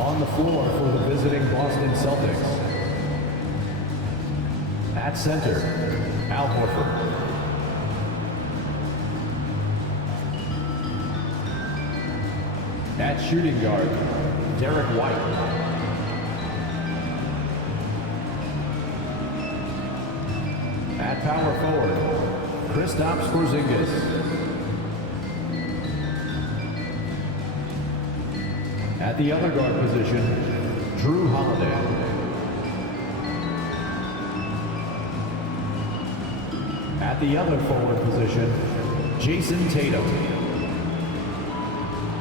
On the floor for the visiting Boston Celtics. At center, Al Horford. At shooting guard, Derek White. At power forward, Kristaps Porzingis. At the other guard position, Jrue Holiday. At the other forward position, Jason Tatum.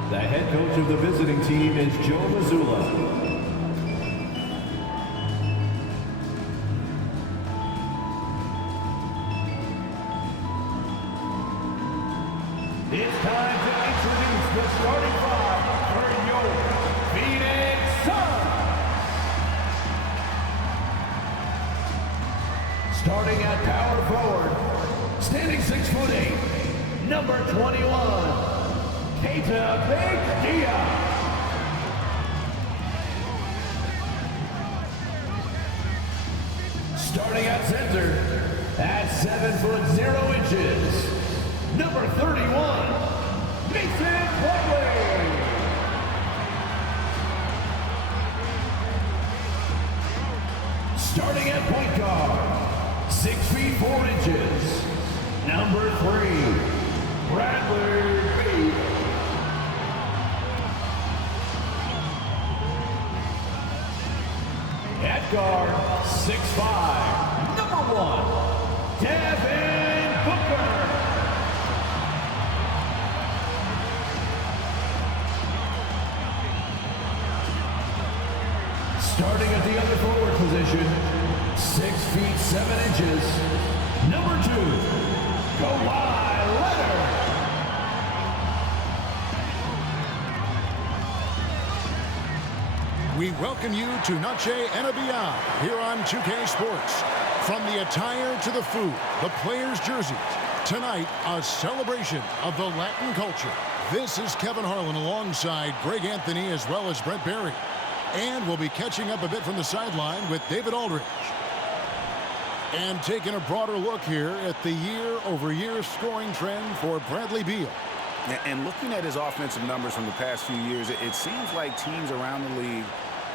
The head coach of the visiting team is Joe Mazzulla. It's time to introduce the starting five for your Phoenix Suns. Starting at power forward, standing 6'8", number 21, Keita Bates-Diop. Starting at center, at 7'0", number 31, Mason Plumlee. Starting at point guard, 6'4", number 3, Bradley Beal. At guard, 6'5", number 1, Devin Booker. Starting at the other forward position, 6'7", number 2, Kawhi Leonard. We welcome you to Noche and Beyond here on 2K Sports. From the attire to the food, the players' jerseys. Tonight, a celebration of the Latin culture. This is Kevin Harlan alongside Greg Anthony as well as Brett Berry. And we'll be catching up a bit from the sideline with David Aldridge. And taking a broader look here at the year-over-year scoring trend for Bradley Beal. And looking at his offensive numbers from the past few years, it seems like teams around the league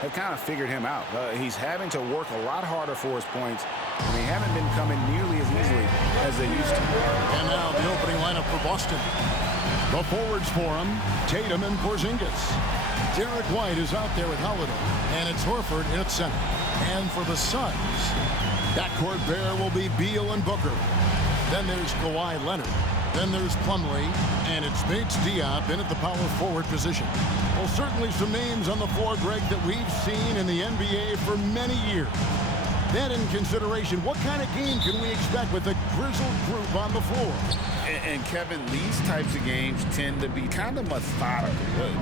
have kind of figured him out. He's having to work a lot harder for his points, and they haven't been coming nearly as easily as they used to. And now the opening lineup for Boston. The forwards for him, Tatum and Porzingis. Derek White is out there with Holiday, and it's Horford at center. And for the Suns, backcourt pair will be Beal and Booker. Then there's Kawhi Leonard. Then there's Plumlee, and it's Bates-Diop in at the power forward position. Well, certainly some names on the floor, Greg, that we've seen in the NBA for many years. That in consideration, what kind of game can we expect with a grizzled group on the floor? And Kevin, these types of games tend to be kind of methodical.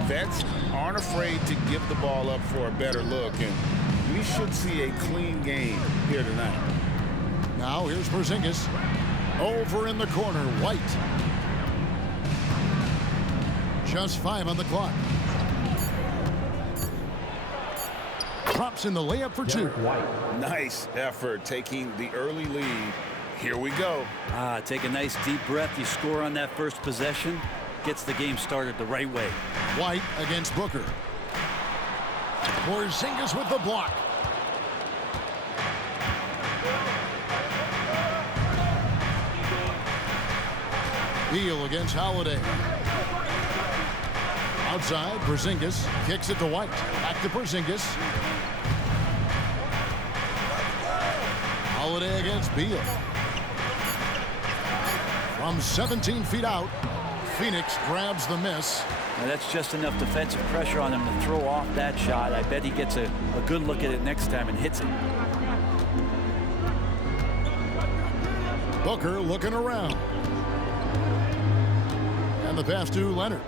Vets aren't afraid to give the ball up for a better look, and we should see a clean game here tonight. Now here's Porzingis. Over in the corner, White. Just 5 on the clock. Drops in the layup for 2. Nice effort taking the early lead. Here we go. Take a nice deep breath. You score on that first possession. Gets the game started the right way. White against Booker. Porzingis with the block. Beal against Holiday. Outside, Porzingis kicks it to White. Back to Porzingis. Holiday against Beal. From 17 feet out, Phoenix grabs the miss. Now that's just enough defensive pressure on him to throw off that shot. I bet he gets a good look at it next time and hits it. Booker looking around. And the pass to Leonard.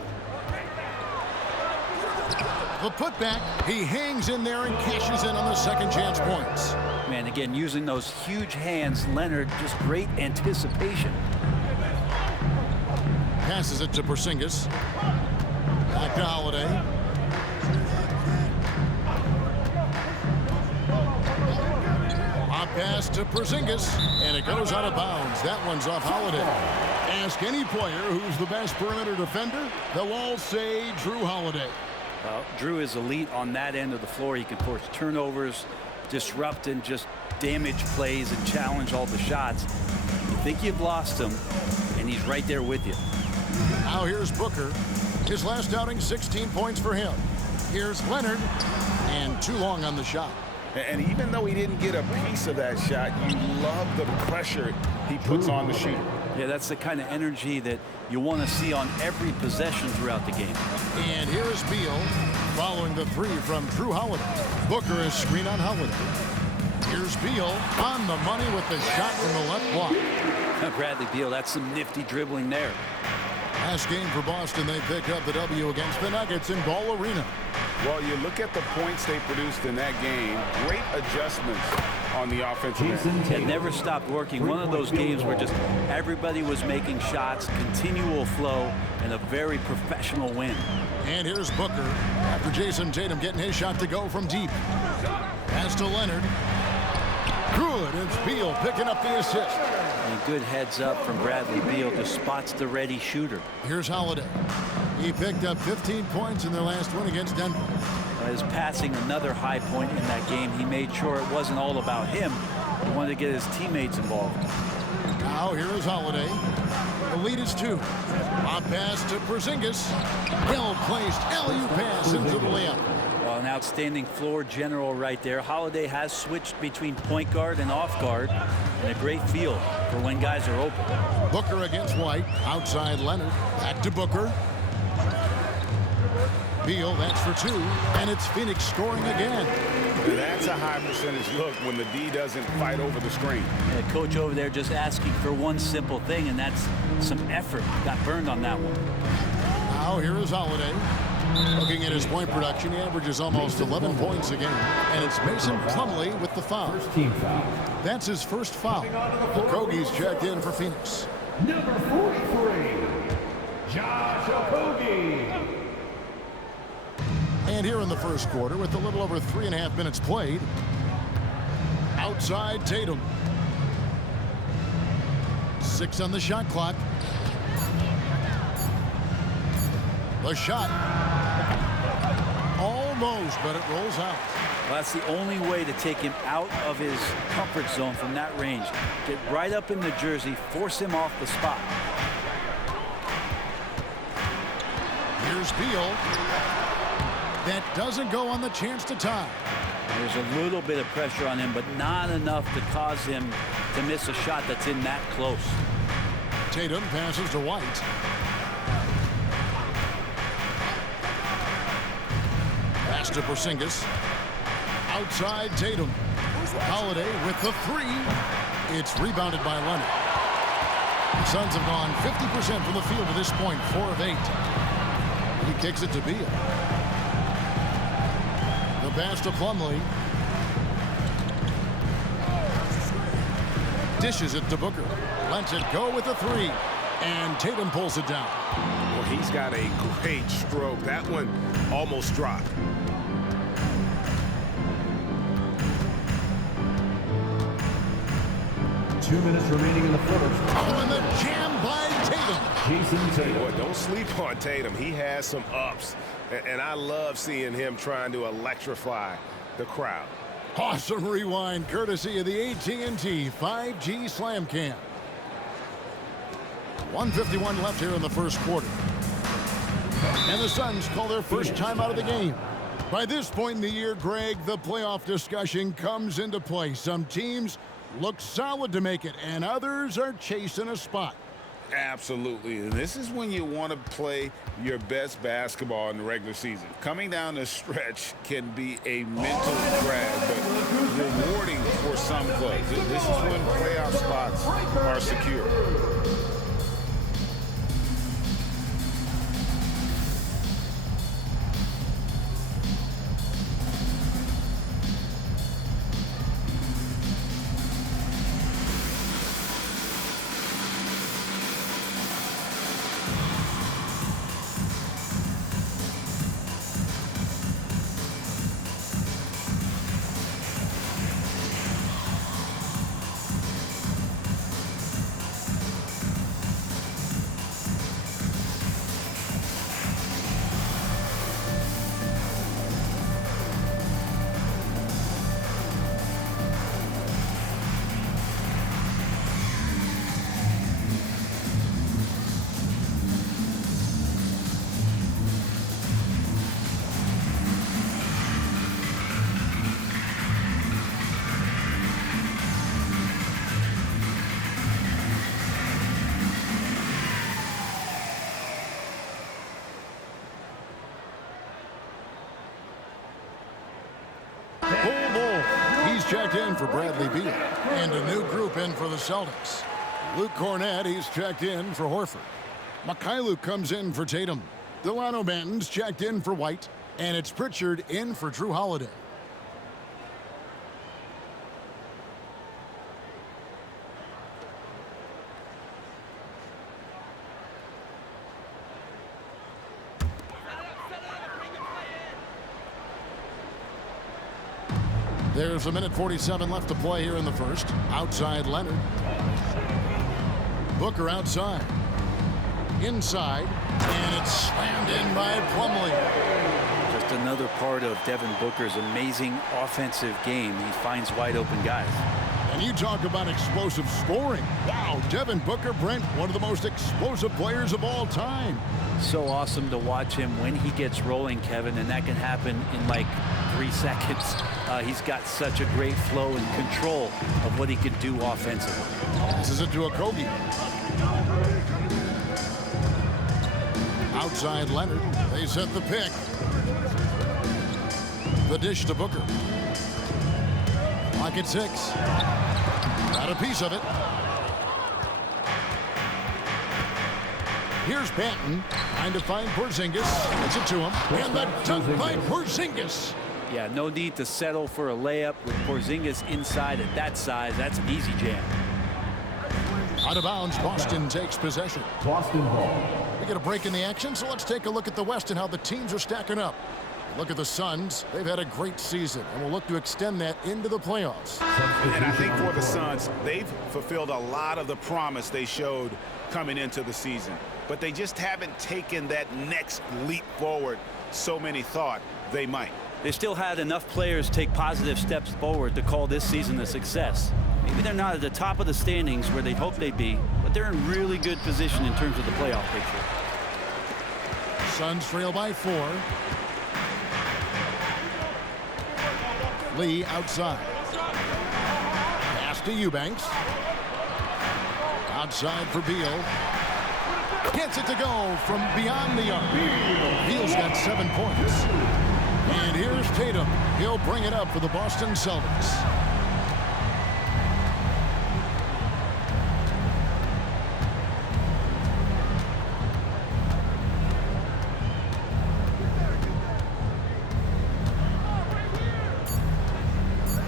The putback, he hangs in there and cashes in on the second chance points. Man, again, using those huge hands, Leonard, just great anticipation. Passes it to Porzingis. Back to Holiday. pass to Porzingis, and it goes out of bounds. That one's off Holiday. Ask any player who's the best perimeter defender, they'll all say Jrue Holiday. Well, Jrue is elite on that end of the floor. He can force turnovers, disrupt and just damage plays and challenge all the shots. You think you've lost him, and he's right there with you. Now here's Booker. His last outing, 16 points for him. Here's Leonard, and too long on the shot. And even though he didn't get a piece of that shot, you love the pressure he puts on the shooter. Yeah, that's the kind of energy that you want to see on every possession throughout the game. And here is Beal following the three from Jrue Holiday. Booker is screen on Holiday. Here's Beal on the money with the shot from the left block. Bradley Beal, that's some nifty dribbling there. Last game for Boston, they pick up the W against the Nuggets in Ball Arena. Well, you look at the points they produced in that game. Great adjustments on the offensive end. It never stopped working. One of those games where just everybody was making shots, continual flow, and a very professional win. And here's Booker after Jason Tatum getting his shot to go from deep. Pass to Leonard. Good. It's Beal picking up the assist. And good heads up from Bradley Beal, just spots the ready shooter. Here's Holiday. He picked up 15 points in their last win against Denver. His passing, another high point in that game. He made sure it wasn't all about him. He wanted to get his teammates involved. Now here is Holiday. The lead is 2. Lob pass to Porzingis. Well placed alley-oop pass into the layup. Well, an outstanding floor general right there. Holiday has switched between point guard and off guard, and a great feel for when guys are open. Booker against White. Outside Leonard. Back to Booker. Beal, that's for 2, and it's Phoenix scoring again. That's a high percentage look when the D doesn't fight over the screen. Yeah, coach over there just asking for one simple thing, and that's some effort. Got burned on that one. Now here is Holiday. Looking at his point production, he averages almost 11 points a game. And it's Mason Plumlee with the foul. That's his first foul. Okogie's checked in for Phoenix. Number 43, Josh Okogie. And here in the first quarter, with a little over 3.5 minutes played, outside Tatum. 6 on the shot clock. The shot. Almost, but it rolls out. Well, that's the only way to take him out of his comfort zone from that range. Get right up in the jersey, force him off the spot. Here's Beal. That doesn't go on the chance to tie. There's a little bit of pressure on him, but not enough to cause him to miss a shot that's in that close. Tatum passes to White. Pass to Porzingis. Outside Tatum. Holiday with the 3. It's rebounded by Leonard. The Suns have gone 50% from the field at this point, 4 of 8. He kicks it to Beal. The pass to Plumlee. Dishes it to Booker. Lets it go with the 3. And Tatum pulls it down. Well, he's got a great stroke. That one almost dropped. Two minutes remaining in the first. Oh, and the jam by Tatum. Jason Tatum. Boy, don't sleep on Tatum. He has some ups, and I love seeing him trying to electrify the crowd. Awesome rewind courtesy of the AT&T 5G Slam Cam. 1:51 left here in the first quarter. And the Suns call their first time out of the game. By this point in the year, Greg, the playoff discussion comes into play. Some teams look solid to make it, and others are chasing a spot. Absolutely. And this is when you want to play your best basketball in the regular season. Coming down the stretch can be a mental drag, but rewarding for some clubs. This is when playoff spots are secure. checked in for Bradley Beal. And a new group in for the Celtics. Luke Cornett, he's checked in for Horford. Mikhailuk comes in for Tatum. Delano Banton's checked in for White. And it's Pritchard in for Drew Holiday. There's a minute 47 left to play here in the first. Outside Leonard. Booker outside. Inside. And it's slammed in by Plumlee. Just another part of Devin Booker's amazing offensive game. He finds wide open guys. And you talk about explosive scoring. Wow, Devin Booker, Brent, one of the most explosive players of all time. So awesome to watch him when he gets rolling, Kevin, and that can happen in like 3 seconds. He's got such a great flow and control of what he can do offensively. Passes it to Okogie. Outside Leonard. They set the pick. The dish to Booker. Clock at 6. Got a piece of it. Here's Banton. Trying to find Porzingis. Gets it to him. And the dunk by Porzingis. Yeah, no need to settle for a layup with Porzingis inside at that size. That's an easy jam. Out of bounds, Boston takes possession. Boston ball. We get a break in the action, so let's take a look at the West and how the teams are stacking up. Look at the Suns. They've had a great season, and we'll look to extend that into the playoffs. And I think for the Suns, they've fulfilled a lot of the promise they showed coming into the season. But they just haven't taken that next leap forward so many thought they might. They still had enough players take positive steps forward to call this season a success. Maybe they're not at the top of the standings where they'd hope they'd be, but they're in really good position in terms of the playoff picture. Suns trail by 4. Lee outside. Pass to Eubanks. Outside for Beal. Gets it to go from beyond the arc. Beal's got 7 points. And here's Tatum. He'll bring it up for the Boston Celtics.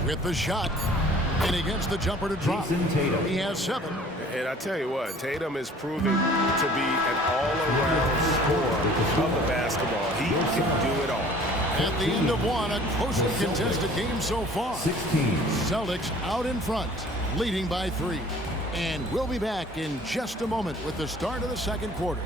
With the shot. And he gets the jumper to drop. He has 7. And I tell you what, Tatum is proving to be an all-around scorer of the basketball. He can do it all. At the end of 1, a closely contested game so far. 16. Celtics out in front, leading by 3. And we'll be back in just a moment with the start of the second quarter.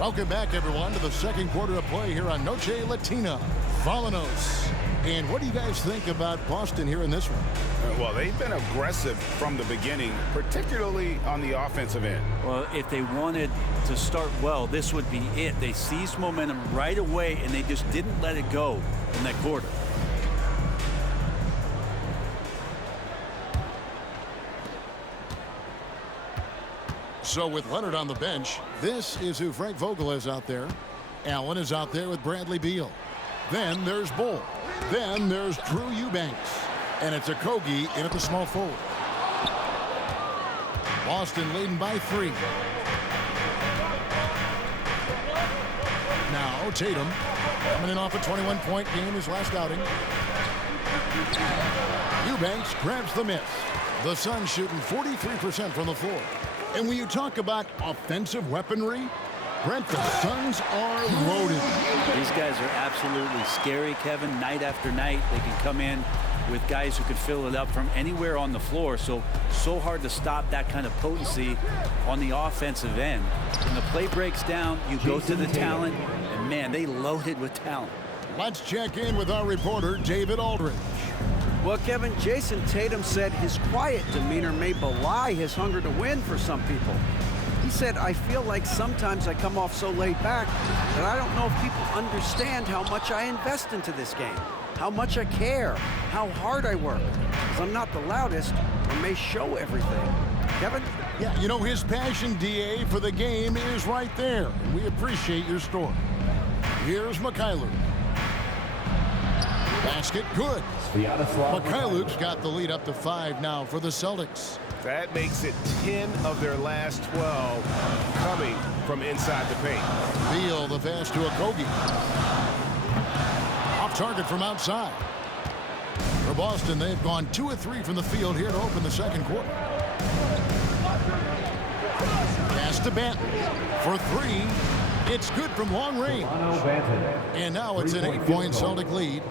Welcome back, everyone, to the second quarter of play here on Noche Latina. Vallanos. And what do you guys think about Boston here in this one? Well, they've been aggressive from the beginning, particularly on the offensive end. Well, if they wanted to start well, this would be it. They seized momentum right away, and they just didn't let it go in that quarter. So with Leonard on the bench, this is who Frank Vogel is out there. Allen is out there with Bradley Beal. Then there's Bull. Then there's Drew Eubanks. And it's Okogie in at the small forward. Boston leading by 3. Now Tatum coming in off a 21-point game his last outing. Eubanks grabs the miss. The Suns shooting 43% from the floor. And when you talk about offensive weaponry, Brent, the Suns are loaded. These guys are absolutely scary, Kevin. Night after night, they can come in with guys who can fill it up from anywhere on the floor. So hard to stop that kind of potency on the offensive end. When the play breaks down, you go to the talent, and man, they loaded with talent. Let's check in with our reporter, David Aldridge. Well, Kevin, Jason Tatum said his quiet demeanor may belie his hunger to win for some people. He said, I feel like sometimes I come off so laid back that I don't know if people understand how much I invest into this game, how much I care, how hard I work, because I'm not the loudest or may show everything. Kevin? Yeah, you know, his passion, DA, for the game is right there. We appreciate your story. Here's Mikhailuk. Basket good. Mikhailuk's got the lead up to 5 now for the Celtics. That makes it 10 of their last 12 coming from inside the paint. Beal, the pass to Okogie. Off target from outside. For Boston, they've gone 2 of 3 from the field here to open the second quarter. Pass to Banton for 3. It's good from long range. And now it's an 8-point Celtic lead.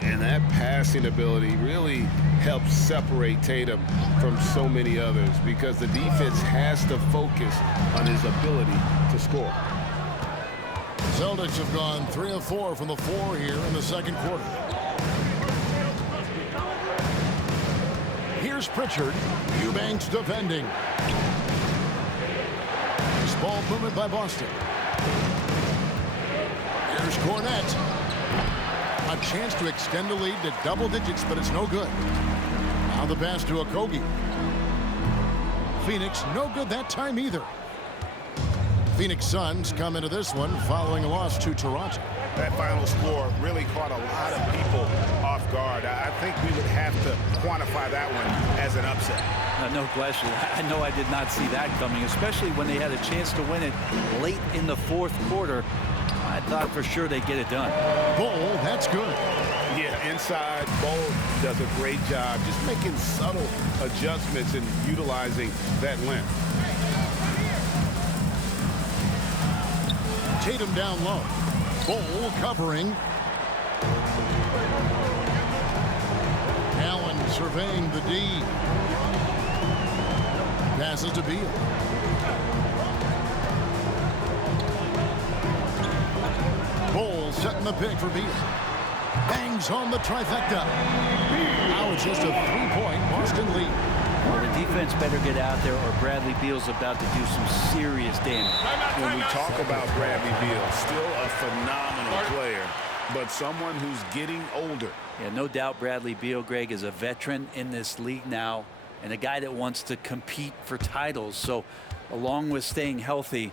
And that passing ability really helps separate Tatum from so many others because the defense has to focus on his ability to score. Celtics have gone 3 of 4 from the floor here in the second quarter. Here's Pritchard. Eubanks defending. Nice ball movement by Boston. Here's Cornette. A chance to extend the lead to double digits, but it's no good. Now the pass to Okogie. Phoenix, no good that time either. Phoenix Suns come into this one following a loss to Toronto. That final score really caught a lot of people off guard. I think we would have to quantify that one as an upset. No question. I know I did not see that coming, especially when they had a chance to win it late in the fourth quarter. I thought for sure they'd get it done. Bol, that's good. Yeah, inside, Bol does a great job just making subtle adjustments and utilizing that length. Tatum down low. Bol covering. Allen surveying the D. Passes to Beal. Bol setting the pick for Beal. Bangs on the trifecta. Now it's just a 3-point Boston lead. Well, the defense better get out there or Bradley Beal's about to do some serious damage. When we talk about Bradley Beal, still a phenomenal player, but someone who's getting older. Yeah, no doubt Bradley Beal, Greg, is a veteran in this league now and a guy that wants to compete for titles. So along with staying healthy,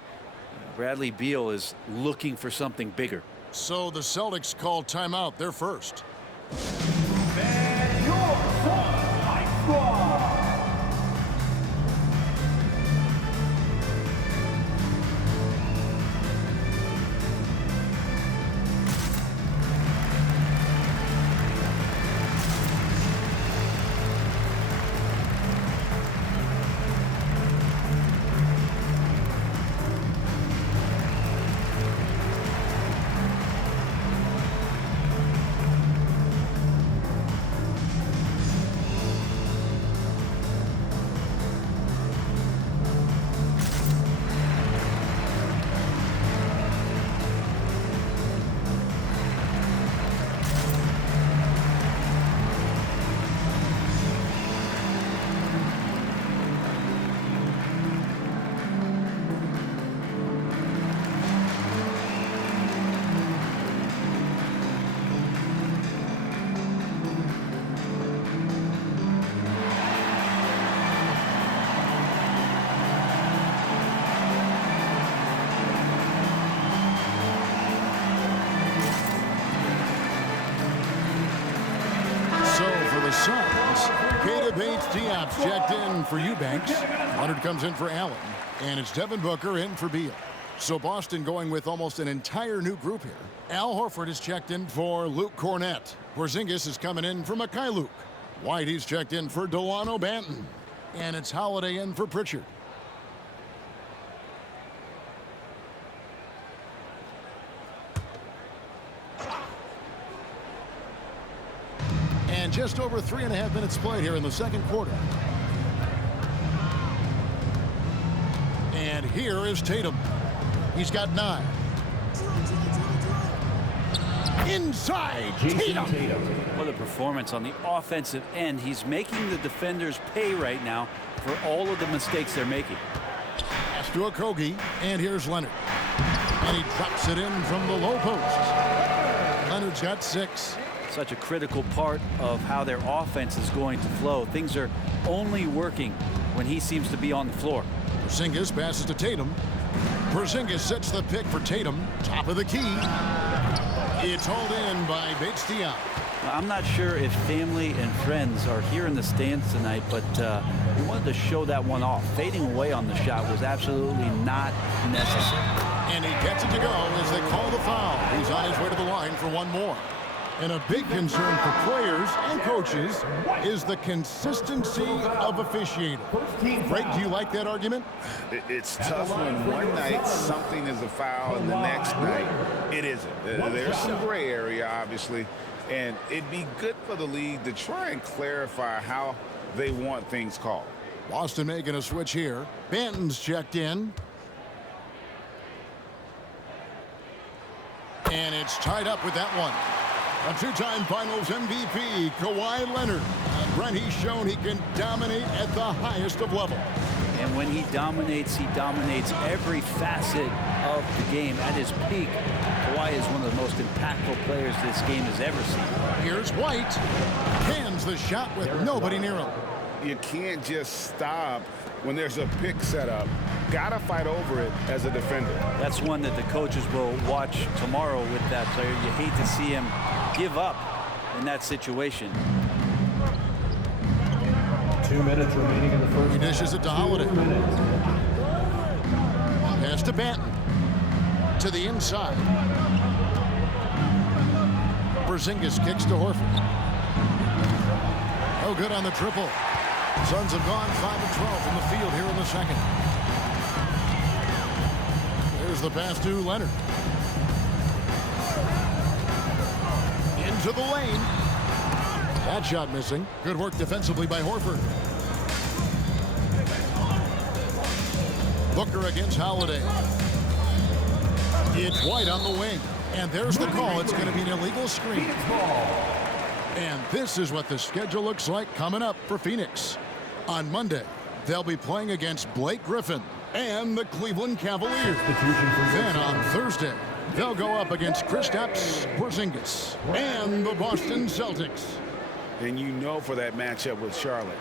Bradley Beal is looking for something bigger. So the Celtics call timeout, their first. And your High Squad. Diop's checked in for Eubanks. Leonard comes in for Allen. And it's Devin Booker in for Beal. So Boston going with almost an entire new group here. Al Horford is checked in for Luke Cornette. Porzingis is coming in for Mikhailuk. Whitey's checked in for Delano Banton. And it's Holiday in for Pritchard. And just over 3.5 minutes played here in the second quarter. And here is Tatum. He's got 9. Inside, Jason Tatum. Tatum. What a performance on the offensive end. He's making the defenders pay right now for all of the mistakes they're making. Pass to Okogie, and here's Leonard. And he drops it in from the low post. Leonard's got 6. Such a critical part of how their offense is going to flow. Things are only working when he seems to be on the floor. Porzingis passes to Tatum. Porzingis sets the pick for Tatum. Top of the key. It's hauled in by Bates-Diop. I'm not sure if family and friends are here in the stands tonight, but we wanted to show that one off. Fading away on the shot was absolutely not necessary. And he gets it to go as they call the foul. He's on his way to the line for one more. And a big concern for players and coaches is the consistency of officiating. Frank, do you like that argument? It's tough when one night something is a foul and the next night it isn't. There's some gray area, obviously, and it'd be good for the league to try and clarify how they want things called. Boston making a switch here. Banton's checked in. And it's tied up with that one. A two-time Finals MVP, Kawhi Leonard. And Brent, he's shown he can dominate at the highest of level. And when he dominates every facet of the game. At his peak, Kawhi is one of the most impactful players this game has ever seen. Here's White. Hands the shot with nobody near him. You can't just stop when there's a pick set up. Gotta fight over it as a defender. That's one that the coaches will watch tomorrow with that player. You hate to see him give up in that situation. 2 minutes remaining in the first. He dishes it to Holiday. Pass to Banton. To the inside. Porzingis kicks to Horford. Oh, good on the triple. Suns have gone 5 of 12 from the field here in the second. There's the pass to Leonard. Into the lane. That shot missing. Good work defensively by Horford. Booker against Holiday. It's White on the wing. And there's the call. It's going to be an illegal screen. And this is what the schedule looks like coming up for Phoenix. On Monday, they'll be playing against Blake Griffin and the Cleveland Cavaliers. Then on Thursday, they'll go up against Kristaps Porzingis and the Boston Celtics. And you know for that matchup with Charlotte,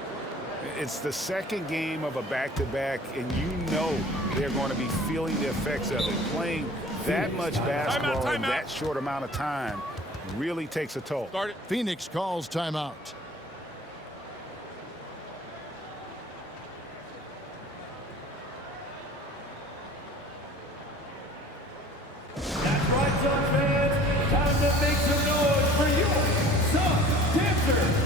it's the second game of a back-to-back, and you know they're going to be feeling the effects of it. Playing that much basketball in that short amount of time really takes a toll. Phoenix calls timeout. That's right, Suns fans. Time to make some noise for your Suns Dancers.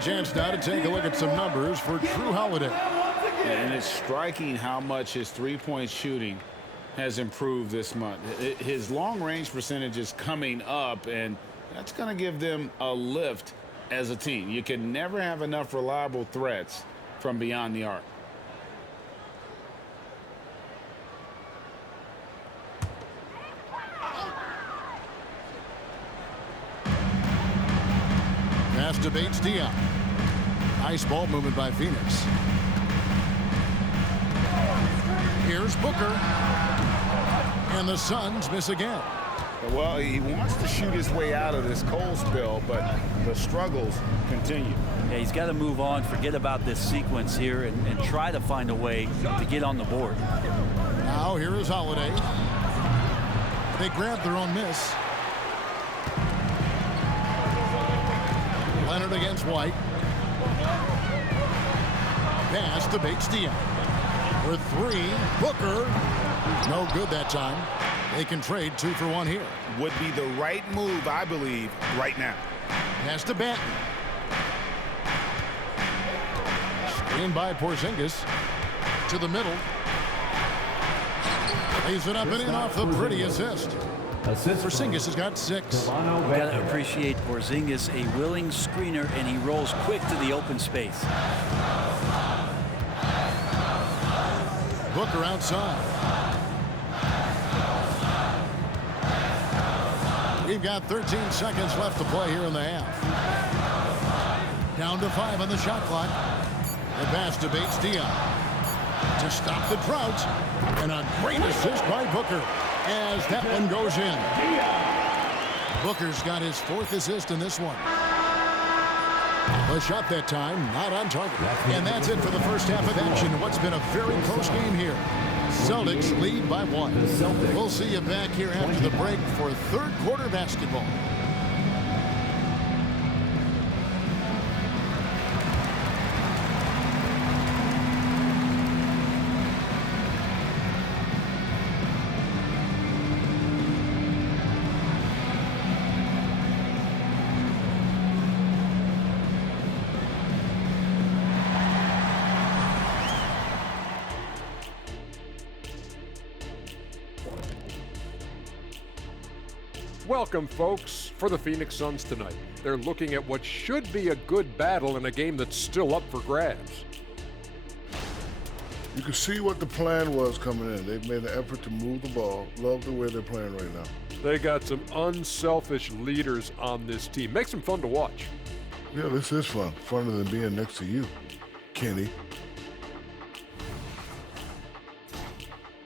Chance now to take a look at some numbers for Jrue Holiday. And it's striking how much his three-point shooting has improved this month. His long-range percentage is coming up, and that's going to give them a lift as a team. You can never have enough reliable threats from beyond the arc. Pass to Bates-Diop. Nice ball movement by Phoenix. Here's Booker. And the Suns miss again. Well, he wants to shoot his way out of this cold spell, but the struggles continue. Yeah, he's got to move on, forget about this sequence here, and try to find a way to get on the board. Now here is Holiday. They grab their own miss. Leonard against White. Pass to Bates-Diop. For three, Booker. No good that time. They can trade 2 for 1 here. Would be the right move, I believe, right now. Pass to Banton. Screen by Porzingis. To the middle. Lays it up and in off the pretty assist. Porzingis has got 6. You've got to appreciate Porzingis, a willing screener, and he rolls quick to the open space. Booker outside. We've got 13 seconds left to play here in the half. Down to 5 on the shot clock. The pass to Bates-Diop to stop the drought. And a great assist by Booker as that one goes in. Booker's got his 4th assist in this one. The shot that time, not on target. And that's it for the first half of action. What's been a very close game here. Celtics lead by 1. We'll see you back here after the break for third quarter basketball. Welcome, folks, for the Phoenix Suns tonight. They're looking at what should be a good battle in a game that's still up for grabs. You can see what the plan was coming in. They've made an effort to move the ball. Love the way they're playing right now. They got some unselfish leaders on this team. Makes them fun to watch. Yeah, this is fun. Funner than being next to you, Kenny.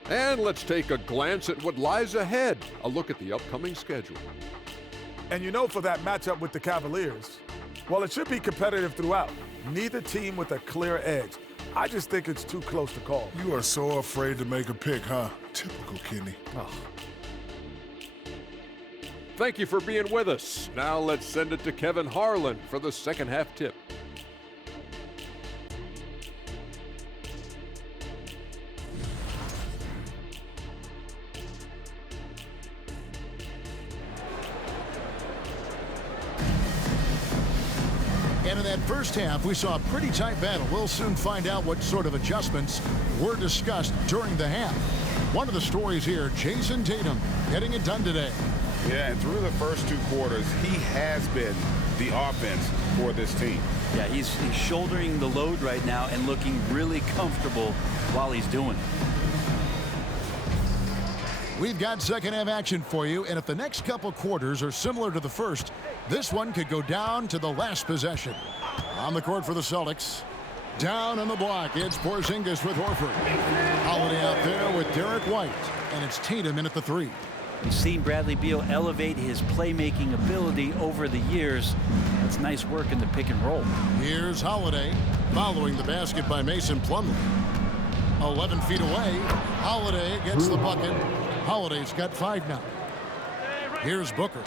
And let's take a glance at what lies ahead. A look at the upcoming schedule. And you know, for that matchup with the Cavaliers, well, it should be competitive throughout. Neither team with a clear edge. I just think it's too close to call. You are so afraid to make a pick, huh? Typical Kenny. Oh. Thank you for being with us. Now let's send it to Kevin Harlan for the second half tip. And in that first half, we saw a pretty tight battle. We'll soon find out what sort of adjustments were discussed during the half. One of the stories here, Jason Tatum getting it done today. Yeah, and through the first 2 quarters, he has been the offense for this team. Yeah, he's shouldering the load right now and looking really comfortable while he's doing it. We've got second half action for you, and if the next couple quarters are similar to the first, this one could go down to the last possession. On the court for the Celtics. Down on the block, it's Porzingis with Horford. Holiday out there with Derek White, and it's Tatum in at the 3. We've seen Bradley Beal elevate his playmaking ability over the years. That's nice work in the pick and roll. Here's Holiday, following the basket by Mason Plumlee. 11 feet away, Holiday gets the bucket. Holiday's got 5 now. Here's Booker.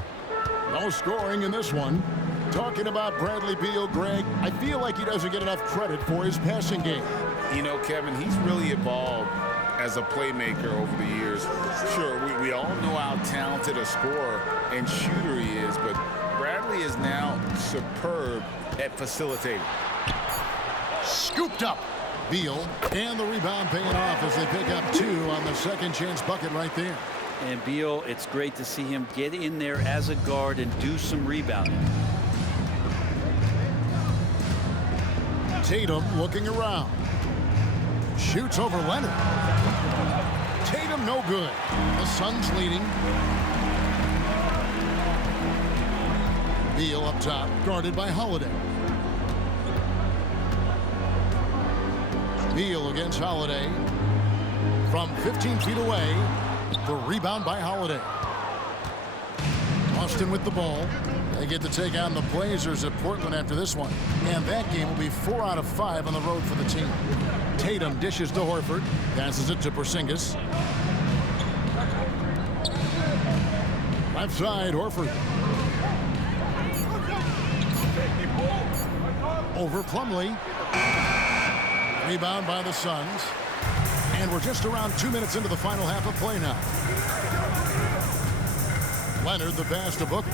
No scoring in this one. Talking about Bradley Beal, Greg, I feel like he doesn't get enough credit for his passing game. You know, Kevin, he's really evolved as a playmaker over the years. Sure, we all know how talented a scorer and shooter he is, but Bradley is now superb at facilitating. Scooped up. Beal, and the rebound paying off as they pick up 2 on the second chance bucket right there. And Beal, it's great to see him get in there as a guard and do some rebounding. Tatum looking around. Shoots over Leonard. Tatum no good. The Suns leading. Beal up top, guarded by Holiday. Beal against Holiday. From 15 feet away, the rebound by Holiday. Boston with the ball. They get to take on the Blazers at Portland after this one. And that game will be 4 out of 5 on the road for the team. Tatum dishes to Horford. Passes it to Porzingis. Left side, Horford. Over Plumlee. Rebound by the Suns. And we're just around 2 minutes into the final half of play now. Leonard the pass to Booker.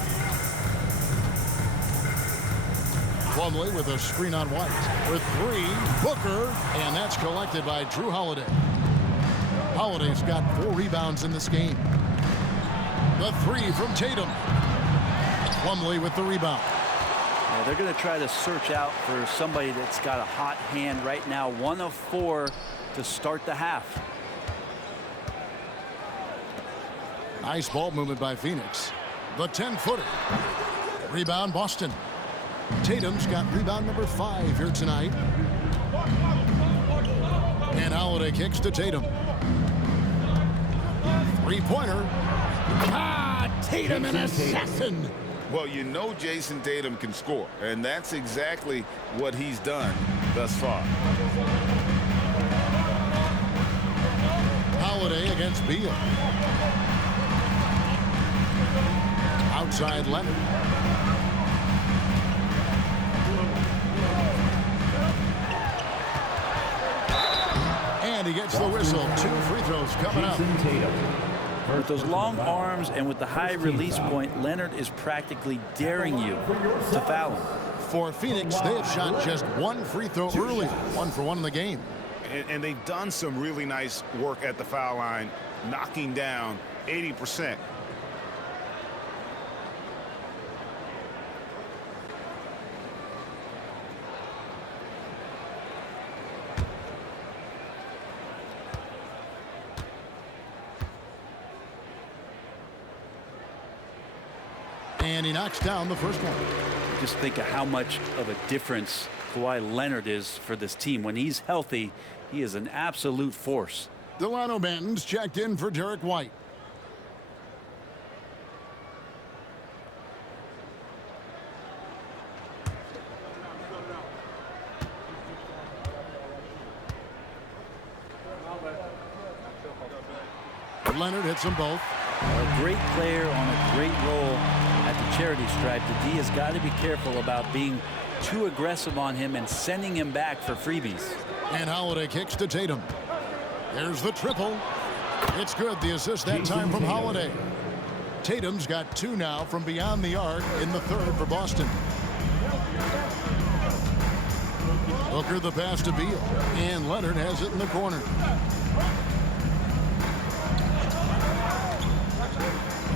Plumlee with a screen on White. For 3, Booker, and that's collected by Drew Holiday. Holiday's got 4 rebounds in this game. The 3 from Tatum. Plumlee with the rebound. Yeah, they're going to try to search out for somebody that's got a hot hand right now. 1 of 4 to start the half. Nice ball movement by Phoenix. The 10-footer. Rebound Boston. Tatum's got rebound number 5 here tonight. And Holiday kicks to Tatum. 3-pointer. Tatum an assassin. Well, you know Jason Tatum can score, and that's exactly what he's done thus far. Holiday against Beal. Outside Leonard. And he gets the whistle. 2 free throws coming up. With those long arms and with the high release point, Leonard is practically daring you to foul him. For Phoenix, they have shot just 1 free throw early. 1 for 1 in the game. And they've done some really nice work at the foul line, knocking down 80%. And he knocks down the first one. Just think of how much of a difference Kawhi Leonard is for this team. When he's healthy, he is an absolute force. Delano Banton's checked in for Derek White. Leonard hits them both. A great player on a great role at the charity stripe. The D has got to be careful about being too aggressive on him and sending him back for freebies. And Holiday kicks to Tatum. There's the triple. It's good. The assist that time from Holiday. Tatum's got 2 now from beyond the arc in the 3rd for Boston. Booker the pass to Beal. And Leonard has it in the corner.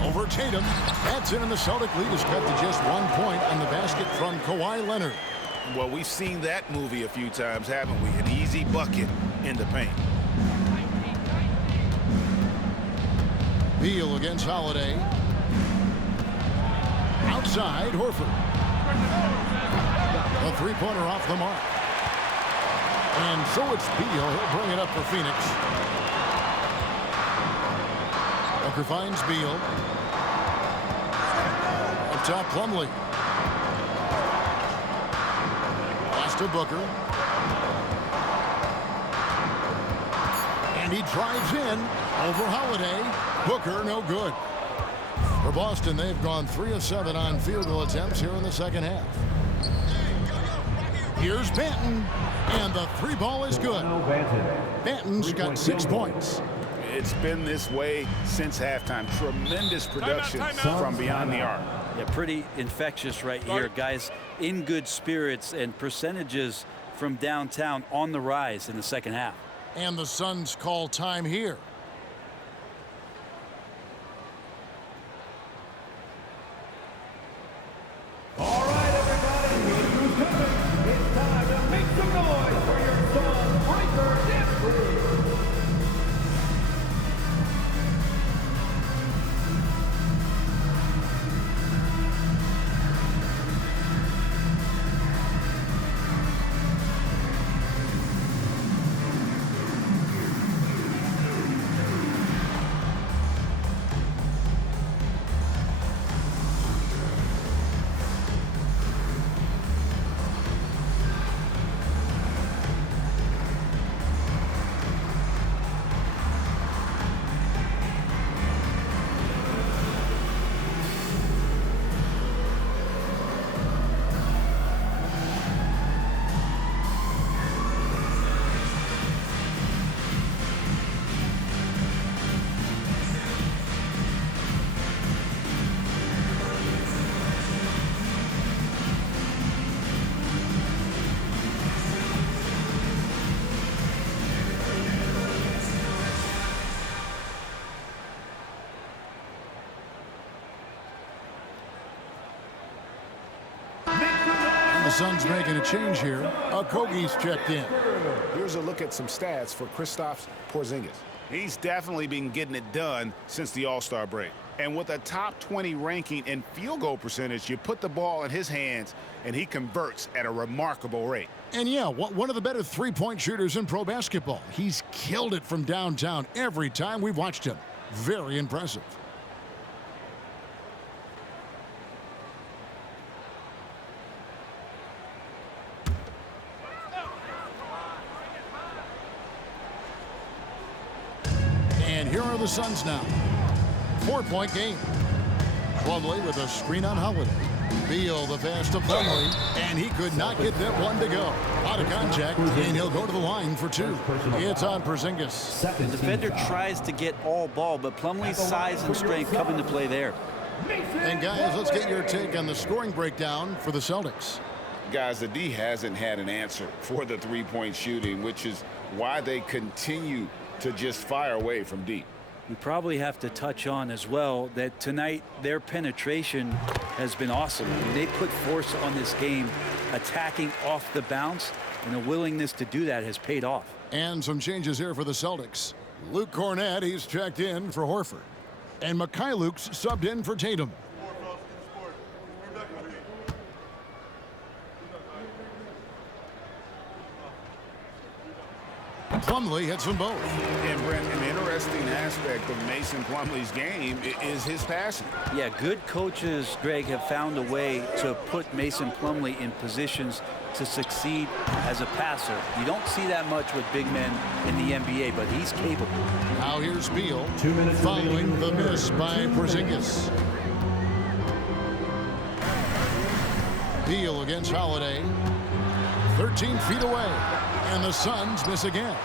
Over Tatum. That's in, and the Celtic lead is cut to just 1 point on the basket from Kawhi Leonard. Well, we've seen that movie a few times, haven't we? An easy bucket in the paint. Beal against Holiday. Outside, Horford. A 3-pointer off the mark. And so it's Beal. He'll bring it up for Phoenix. Booker finds Beal. Up top, Plumlee. Pass to Booker. And he drives in over Holiday. Booker, no good. For Boston, they've gone 3 of 7 on field goal attempts here in the second half. Here's Banton, and the 3 ball is good. Banton's got 6 points. It's been this way since halftime. Tremendous production from beyond the arc. Yeah, pretty infectious right here. Guys in good spirits, and percentages from downtown on the rise in the second half. And the Suns call time here. All right, everybody, who's coming? It's time to make some noise for your Sun Breaker Dance Crew. The Suns making a change here. Okogie's checked in. Here's a look at some stats for Kristaps Porzingis. He's definitely been getting it done since the All-Star break. And with a top 20 ranking in field goal percentage, you put the ball in his hands, and he converts at a remarkable rate. And yeah, one of the better three-point shooters in pro basketball. He's killed it from downtown every time we've watched him. Very impressive. And here are the Suns now. 4-point game. Plumlee with a screen on Holiday. Beal the pass to Plumlee, and he could not get that one to go. Out of contact, and he'll go to the line for two. It's on Porzingis. The defender tries to get all ball, but Plumlee's size and strength come into play there. And guys, let's get your take on the scoring breakdown for the Celtics. Guys, the D hasn't had an answer for the three-point shooting, which is why they continue to just fire away from deep. We probably have to touch on as well that tonight their penetration has been awesome. I mean, they put force on this game, attacking off the bounce, and the willingness to do that has paid off. And some changes here for the Celtics. Luke Cornett, he's checked in for Horford. And Mikhailuk's subbed in for Tatum. Plumlee hits them both. And Brent, an interesting aspect of Mason Plumlee's game is his passing. Yeah, good coaches, Greg, have found a way to put Mason Plumlee in positions to succeed as a passer. You don't see that much with big men in the NBA, but he's capable. Now here's Beal following the miss by Porzingis. Beal against Holiday. 13 feet away. And the Suns miss again.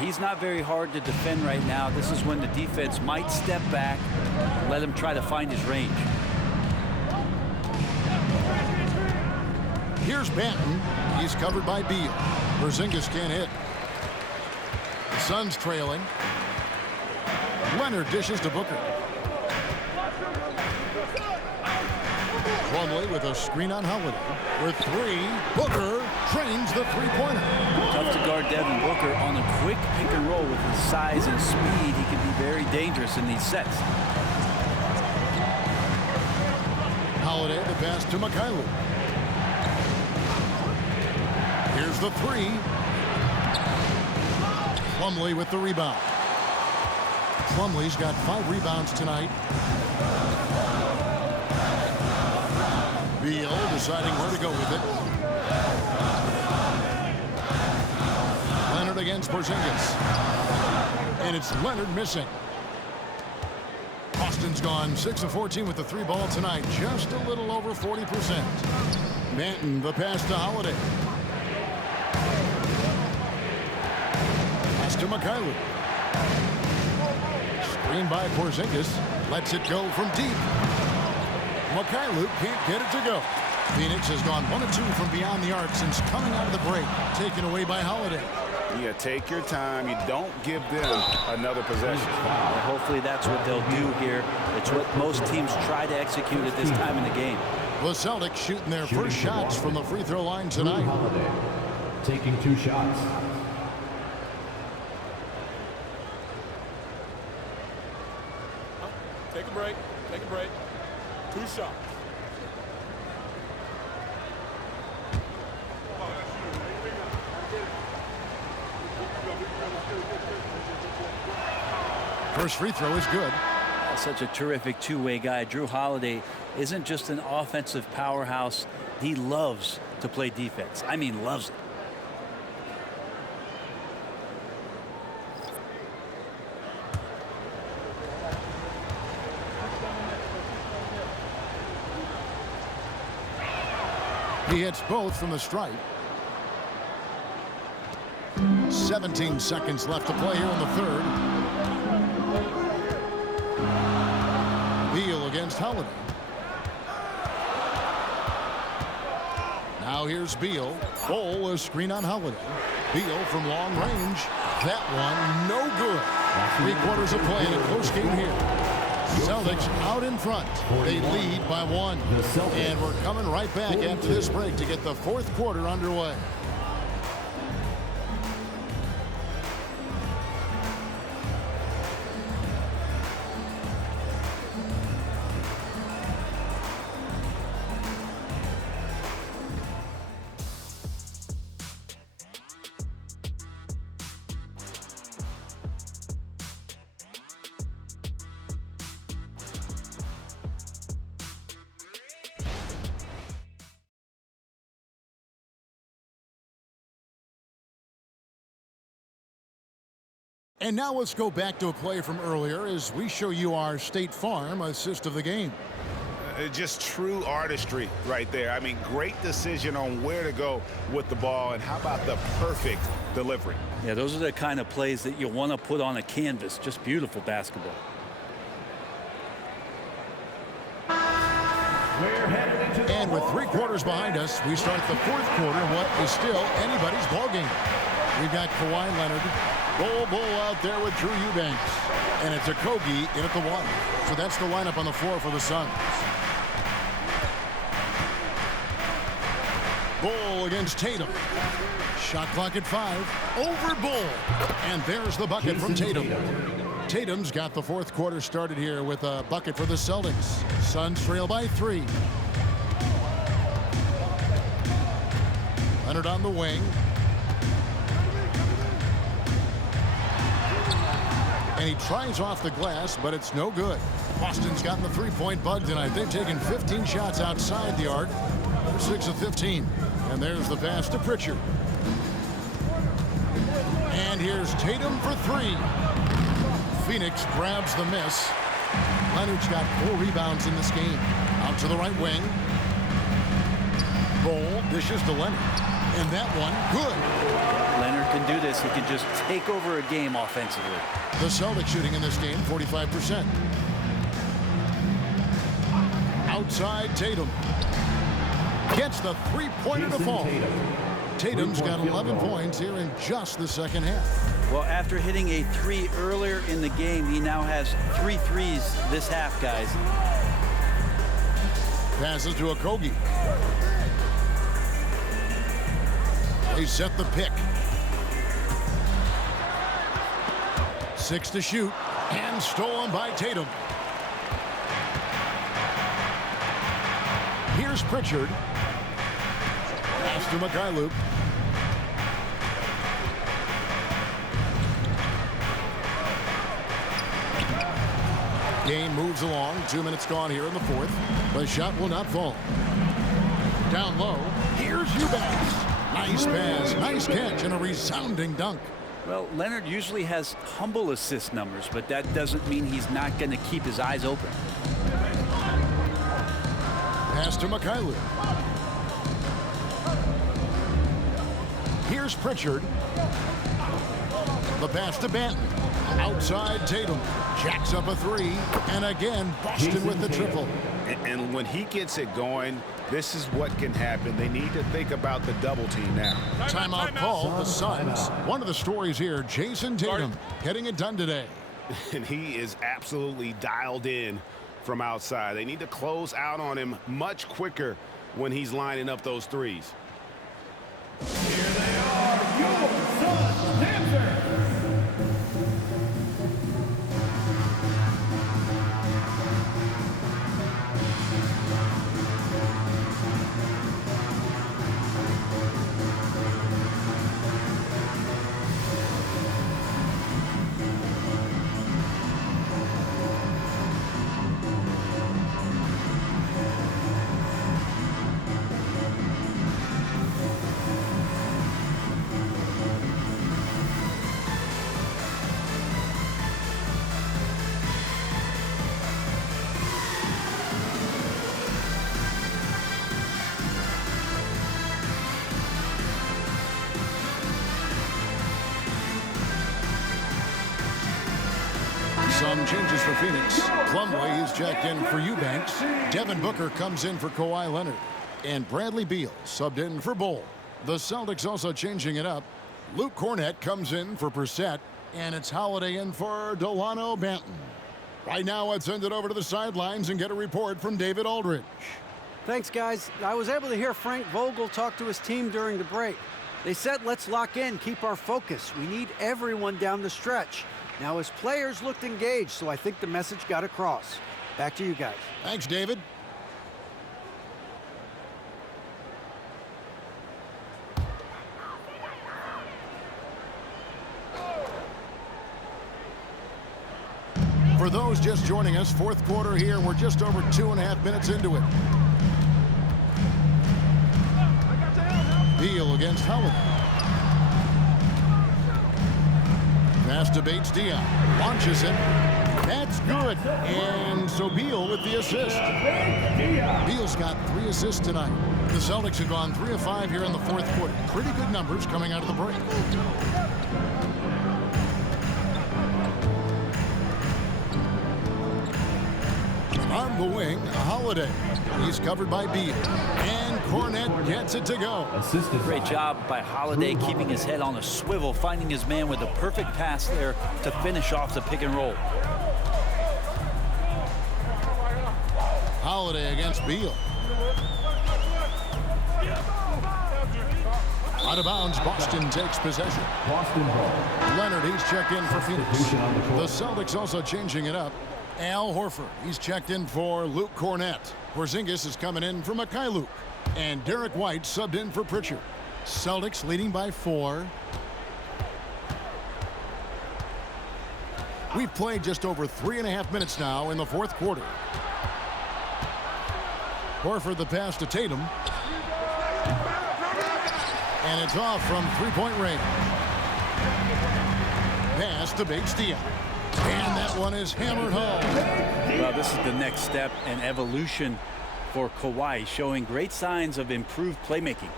He's not very hard to defend right now. This is when the defense might step back and let him try to find his range. Here's Banton. He's covered by Beal. Porzingis can't hit. The Suns trailing. Leonard dishes to Booker. Plumlee with a screen on Holiday. For three, Booker trains the three-pointer. Tough to guard Devin Booker on a quick pick and roll with his size and speed. He can be very dangerous in these sets. Holiday, the pass to Mikhailuk. Here's the three. Plumlee with the rebound. Plumlee's got 5 rebounds tonight. Beal deciding where to go with it. Leonard against Porzingis. And it's Leonard missing. Austin's gone 6 of 14 with the 3 ball tonight. Just a little over 40%. Manton, the pass to Holiday. Pass to Mikhailuk. Screen by Porzingis. Lets it go from deep. Mikhailuk can't get it to go. Phoenix has gone 1 of 2 from beyond the arc since coming out of the break. Taken away by Holiday. Yeah, take your time. You don't give them another possession. Well, hopefully that's what they'll do here. It's what most teams try to execute at this time in the game. The Celtics shooting their first shots from the free throw line tonight. Holiday taking 2 shots. Take a break. Take a break. 2 shots. First free throw is good. Such a terrific two-way guy. Jrue Holiday isn't just an offensive powerhouse. He loves to play defense. I mean, loves it. He hits both from the stripe. 17 seconds left to play here in the third. Beal against Holiday. Now here's Beal. Bol, a screen on Holiday. Beal from long range. That one no good. 3 quarters of play in a close game here. Celtics out in front. They lead by 1. And we're coming right back after this break to get the fourth quarter underway. And now let's go back to a play from earlier as we show you our State Farm assist of the game. Just true artistry right there. I mean, great decision on where to go with the ball, and how about the perfect delivery? Yeah, those are the kind of plays that you want to put on a canvas. Just beautiful basketball. And with 3 quarters behind us, we start the fourth quarter in what is still anybody's ballgame. We've got Kawhi Leonard, Bull out there with Drew Eubanks. And it's Okogie in at the 1. So that's the lineup on the floor for the Suns. Bull against Tatum. Shot clock at 5. Over Bull. And there's the bucket from Tatum. Tatum's got the fourth quarter started here with a bucket for the Celtics. Suns trail by 3. Leonard on the wing. And he tries off the glass, but it's no good. Boston's gotten the three-point bug tonight. They've taken 15 shots outside the arc. They're 6 of 15. And there's the pass to Pritchard. And here's Tatum for 3. Phoenix grabs the miss. Leonard's got 4 rebounds in this game. Out to the right wing. Bull dishes to Leonard. And that one, good. Leonard can do this. He can just take over a game offensively. The Celtics shooting in this game, 45%. Outside Tatum. Gets the three-pointer to fall. Tatum's got 11 points here in just the second half. Well, after hitting a 3 earlier in the game, he now has 3 threes this half, guys. Passes to Okogie. They set the pick. 6 to shoot. And stolen by Tatum. Here's Pritchard. Pass to Mikhailuk. Game moves along. 2 minutes gone here in the fourth. The shot will not fall. Down low. Here's Eubanks. Nice pass, nice catch, and a resounding dunk. Well, Leonard usually has humble assist numbers, but that doesn't mean he's not going to keep his eyes open. Pass to Mikhailuk. Here's Pritchard. The pass to Banton. Outside Tatum. Jacks up a 3. And again, Boston with the triple. And when he gets it going, this is what can happen. They need to think about the double team now. Timeout call, the Suns. One of the stories here, Jason Tatum getting it done today. And he is absolutely dialed in from outside. They need to close out on him much quicker when he's lining up those threes. Here they are, your Suns Panthers. Some changes for Phoenix. Plumlee is jacked in for Eubanks. Devin Booker comes in for Kawhi Leonard. And Bradley Beal subbed in for Bull. The Celtics also changing it up. Luke Cornett comes in for Brissett. And it's Holiday in for Delano Banton. Right now, let's send it over to the sidelines and get a report from David Aldridge. Thanks, guys. I was able to hear Frank Vogel talk to his team during the break. They said, let's lock in, keep our focus. We need everyone down the stretch. Now, his players looked engaged, so I think the message got across. Back to you guys. Thanks, David. For those just joining us, fourth quarter here. We're just over 2.5 minutes into it. Beal against Holiday. Pass to Bates-Diop. Launches it. That's good. And so Beal with the assist. Beal's got 3 assists tonight. The Celtics have gone 3 of 5 here in the fourth quarter. Pretty good numbers coming out of the break. On the wing, Holiday. He's covered by Beal. And Kornet gets it to go. Great job by Holiday keeping his head on a swivel, finding his man with a perfect pass there to finish off the pick and roll. Holiday against Beal. Out of bounds, Boston takes possession. Leonard, he's checked in for Phoenix. The Celtics also changing it up. Al Horford, he's checked in for Luke Kornet. Porzingis is coming in for Mikhailuk. And Derek White subbed in for Pritchard. Celtics leading by 4. We've played just over 3.5 minutes now in the fourth quarter. Horford the pass to Tatum. And it's off from three-point range. Pass to Bates-Diop. And that one is hammered home. Well, this is the next step and evolution for Kawhi, showing great signs of improved playmaking.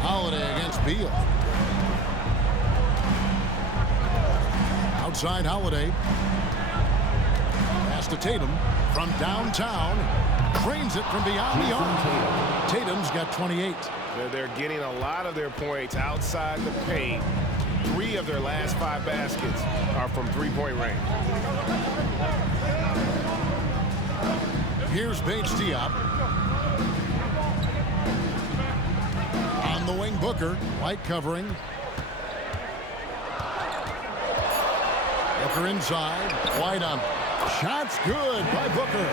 Holiday against Beal. Outside Holiday. Pass to Tatum from downtown. Cranes it from beyond the arc. Tatum's got 28. They're getting a lot of their points outside the paint. 3 of their last 5 baskets are from three-point range. Here's Bates-Diop. On the wing, Booker. White covering. Booker inside. White on. Shot's good by Booker.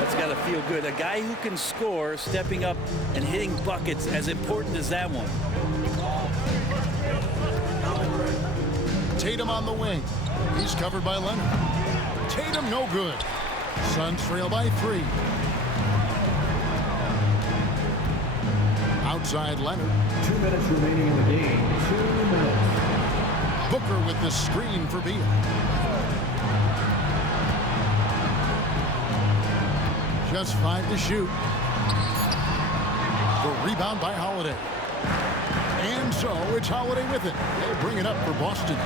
That's got to feel good. A guy who can score, stepping up and hitting buckets, as important as that one. Tatum on the wing. He's covered by Leonard. Tatum no good. Suns trail by 3. Outside Leonard. 2 minutes remaining in the game. 2 minutes. Booker with the screen for Beal. Just 5 to shoot. The rebound by Holiday. And so it's Holiday with it. They bring it up for Boston.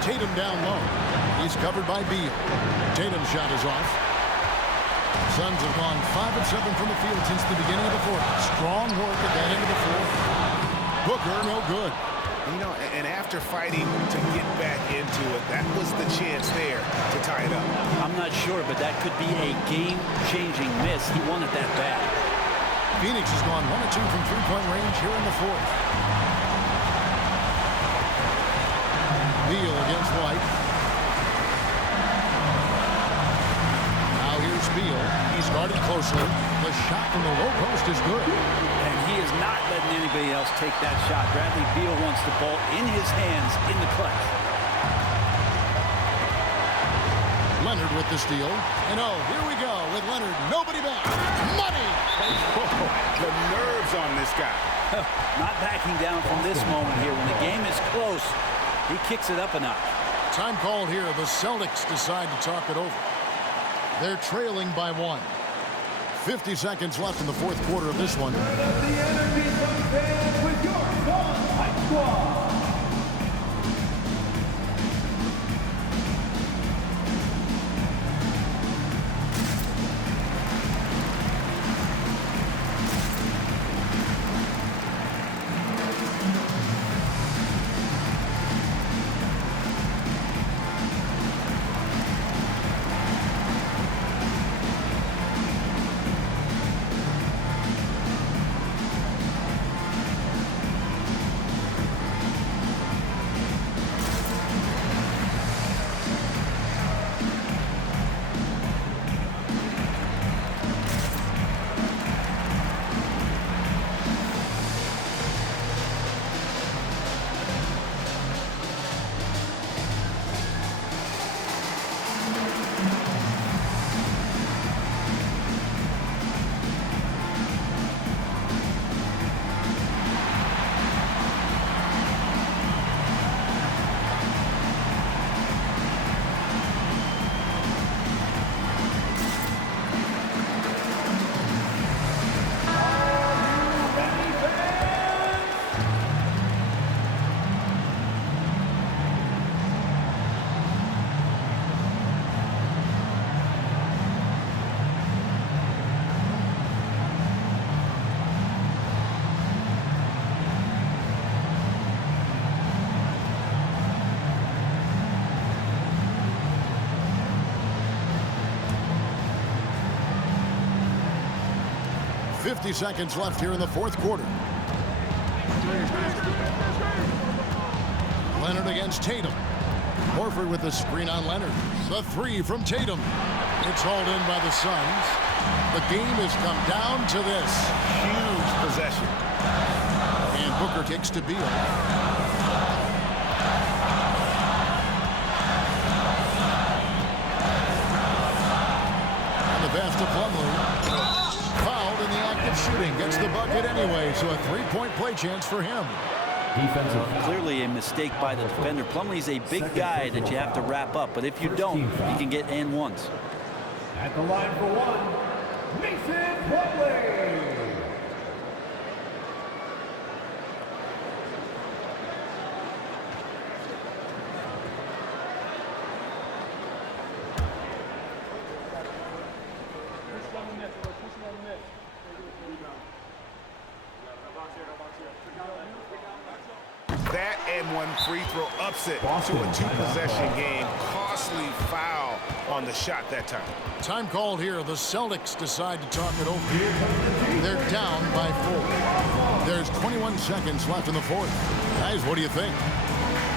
Tatum down low. He's covered by Beal. Tatum's shot is off. Suns have gone 5 of 7 from the field since the beginning of the fourth. Strong work at that end of the fourth. Booker no good. You know, and after fighting to get back into it, that was the chance there to tie it up. I'm not sure, but that could be a game-changing miss. He wanted that bad. Phoenix has gone 1 of 2 from three-point range here in the fourth. Beal against White. Now here's Beal. He's guarded closely. The shot from the low post is good. And he is not letting anybody else take that shot. Bradley Beal wants the ball in his hands in the clutch. Leonard with the steal. And oh, here we go with Leonard. Nobody back. Money! The nerves on this guy. Not backing down from this moment here. When the game is close, he kicks it up a notch. Time called here. The Celtics decide to talk it over. They're trailing by 1. 50 seconds left in the fourth quarter of this one. The Energy Zone fans with your Hype Squad. 50 seconds left here in the fourth quarter. Leonard against Tatum. Horford with the screen on Leonard. The three from Tatum. It's hauled in by the Suns. The game has come down to this. Huge possession. And Booker kicks to Beal. And the pass to Plumlee. Fouled in the act of shooting. Gets the bucket anyway, so a three-point play chance for him. Clearly a mistake by the defender. Plumlee's a big guy that you have to wrap up, but if you don't, you can get and ones. At the line for one, Mason Plumlee. That and one free throw upset to a two-possession game. Costly foul on the shot that time. Time called here. The Celtics decide to talk it over. They're down by 4. There's 21 seconds left in the fourth. Guys, what do you think?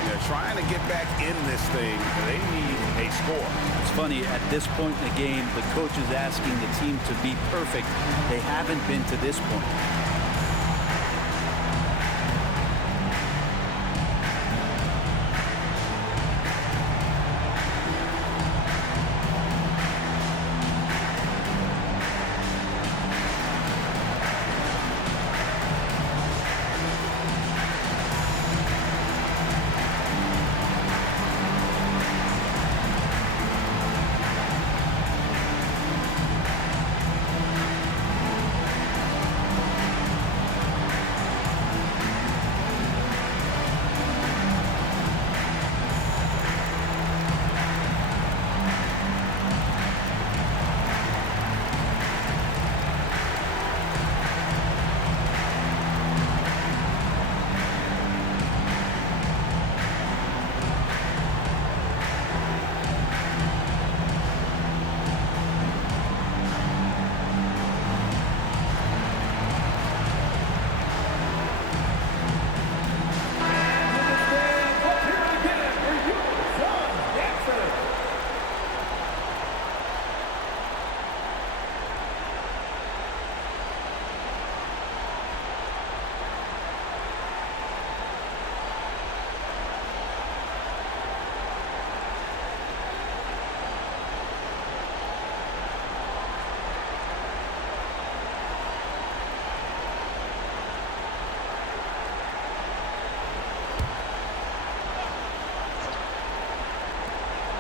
They're trying to get back in this thing. They need a score. It's funny, at this point in the game, the coach is asking the team to be perfect. They haven't been to this point.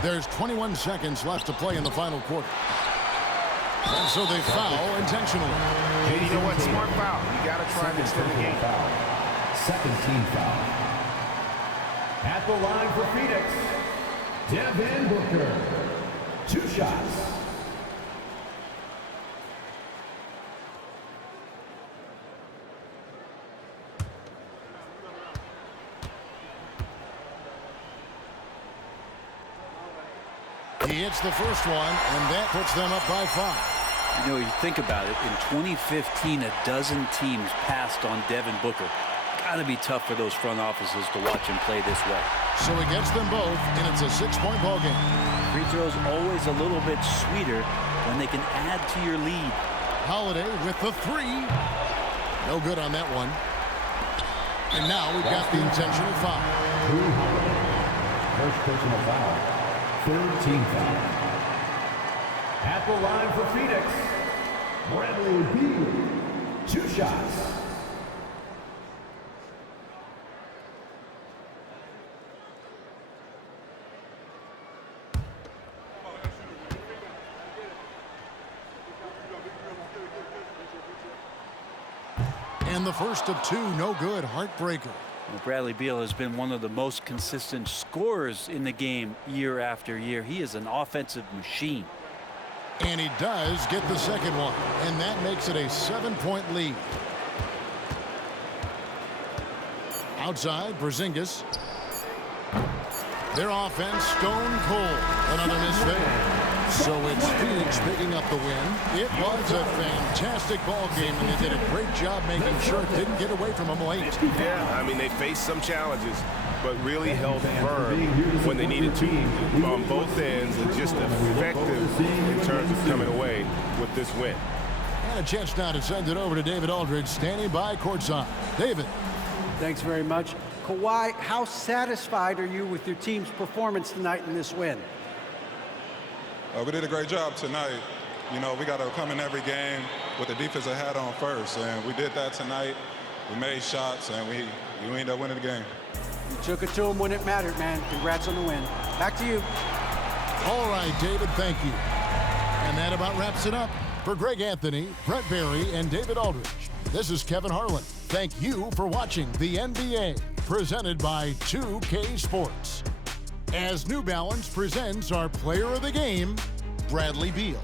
There's 21 seconds left to play in the final quarter. And so they foul intentionally. Hey, you know what? Smart foul. You got to try and extend the game. Second team foul. At the line for Phoenix, Devin Booker. 2 shots. He hits the first one, and that puts them up by 5. You know, you think about it, in 2015, a dozen teams passed on Devin Booker. Got to be tough for those front offices to watch him play this way. So he gets them both, and it's a 6-point ball game. Free throws always a little bit sweeter when they can add to your lead. Holiday with the 3. No good on that one. And now we've got the intentional foul. First personal foul. Third team foul. At the line for Phoenix, Bradley Beal. 2 shots. And the first of 2, no good, heartbreaker. Well, Bradley Beal has been one of the most consistent scorers in the game year after year. He is an offensive machine. And he does get the second one, and that makes it a 7-point lead. Outside, Porzingis. Their offense stone cold. Another miss there. So it's Phoenix picking up the win. It was a fantastic ball game, and they did a great job making sure it didn't get away from them late. Yeah, I mean, they faced some challenges, but really held firm when they needed to on both ends and just effective in terms of coming away with this win. And a chance now to send it over to David Aldridge, standing by courtside. David. Thanks very much. Kawhi, how satisfied are you with your team's performance tonight in this win? We did a great job tonight. You know, we got to come in every game with the defensive hat on first, and we did that tonight. We made shots, and we ended up winning the game. You took it to them when it mattered, man. Congrats on the win. Back to you. All right, David, thank you. And that about wraps it up. For Greg Anthony, Brent Barry, and David Aldridge, this is Kevin Harlan. Thank you for watching the NBA, presented by 2K Sports. As New Balance presents our player of the game, Bradley Beal.